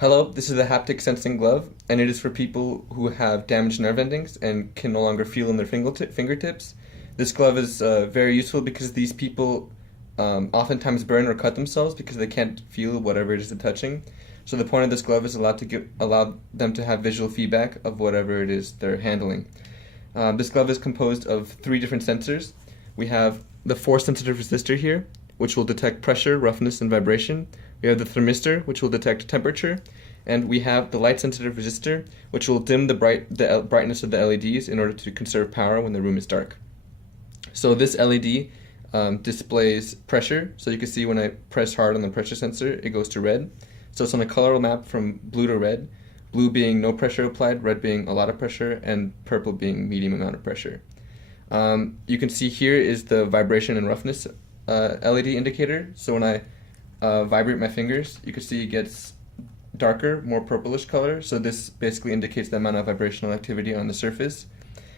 Hello, this is the Haptic Sensing Glove, and it is for people who have damaged nerve endings and can no longer feel in their fingertips. This glove is very useful because these people oftentimes burn or cut themselves because they can't feel whatever it is they're touching. So the point of this glove is allow them to have visual feedback of whatever it is they're handling. This glove is composed of 3 different sensors. We have the force-sensitive resistor here, which will detect pressure, roughness, and vibration. We have the thermistor, which will detect temperature, and we have the light-sensitive resistor, which will dim the brightness of the LEDs in order to conserve power when the room is dark. So this LED displays pressure, so you can see when I press hard on the pressure sensor, it goes to red. So it's on a color map from blue to red, blue being no pressure applied, red being a lot of pressure, and purple being medium amount of pressure. You can see here is the vibration and roughness LED indicator. So when I vibrate my fingers, you can see it gets darker, more purplish color. So this basically indicates the amount of vibrational activity on the surface.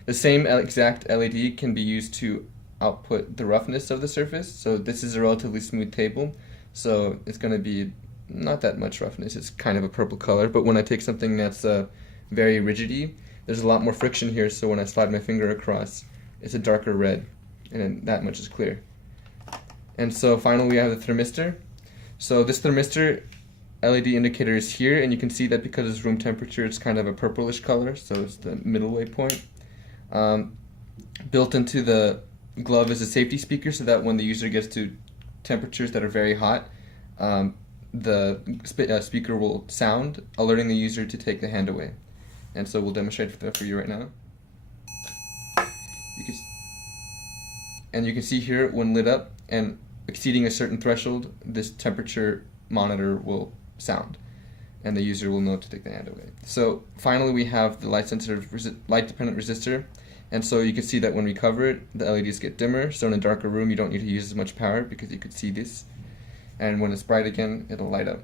The same exact LED can be used to output the roughness of the surface. So this is a relatively smooth table, so it's going to be not that much roughness. It's kind of a purple color, but when I take something that's very rigidy, there's a lot more friction here, so when I slide my finger across, it's a darker red, and then that much is clear. And so finally we have the thermistor. So this thermistor LED indicator is here, and you can see that because it's room temperature, it's kind of a purplish color, so it's the middle way point. Built into the glove is a safety speaker, so that when the user gets to temperatures that are very hot, the speaker will sound, alerting the user to take the hand away. And so we'll demonstrate for you right now. You can see here when lit up and exceeding a certain threshold, this temperature monitor will sound, and the user will know to take the hand away. So finally we have the light-dependent resistor, and so you can see that when we cover it, the LEDs get dimmer, so in a darker room you don't need to use as much power because you could see this, and when it's bright again, it'll light up.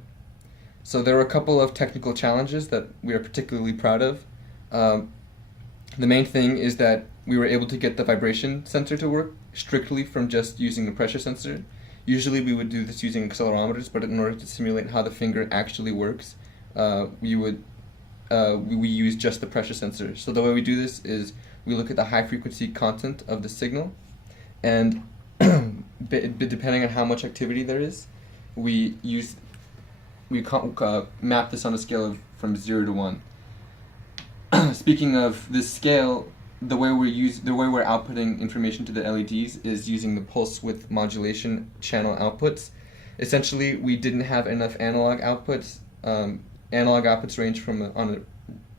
So there are a couple of technical challenges that we are particularly proud of. The main thing is that we were able to get the vibration sensor to work strictly from just using the pressure sensor. Usually we would do this using accelerometers, but in order to simulate how the finger actually works, we use just the pressure sensor. So the way we do this is we look at the high frequency content of the signal, and depending on how much activity there is, we map this on a scale of from 0 to 1. Speaking of this scale, the way we're outputting information to the LEDs is using the pulse width modulation channel outputs. Essentially, we didn't have enough analog outputs. Analog outputs range from on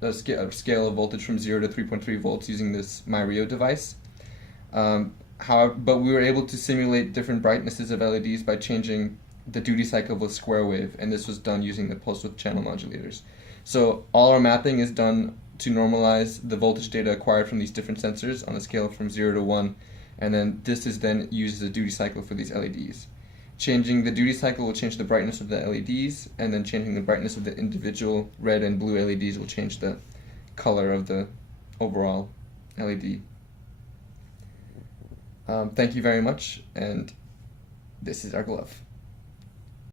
a scale of voltage from 0 to 3.3 volts using this MyRio device. But we were able to simulate different brightnesses of LEDs by changing the duty cycle with square wave, and this was done using the pulse width channel modulators. So all our mapping is done to normalize the voltage data acquired from these different sensors on a scale from 0 to 1, and then this is then used as a duty cycle for these LEDs. Changing the duty cycle will change the brightness of the LEDs, and then changing the brightness of the individual red and blue LEDs will change the color of the overall LED. Thank you very much, and this is our glove.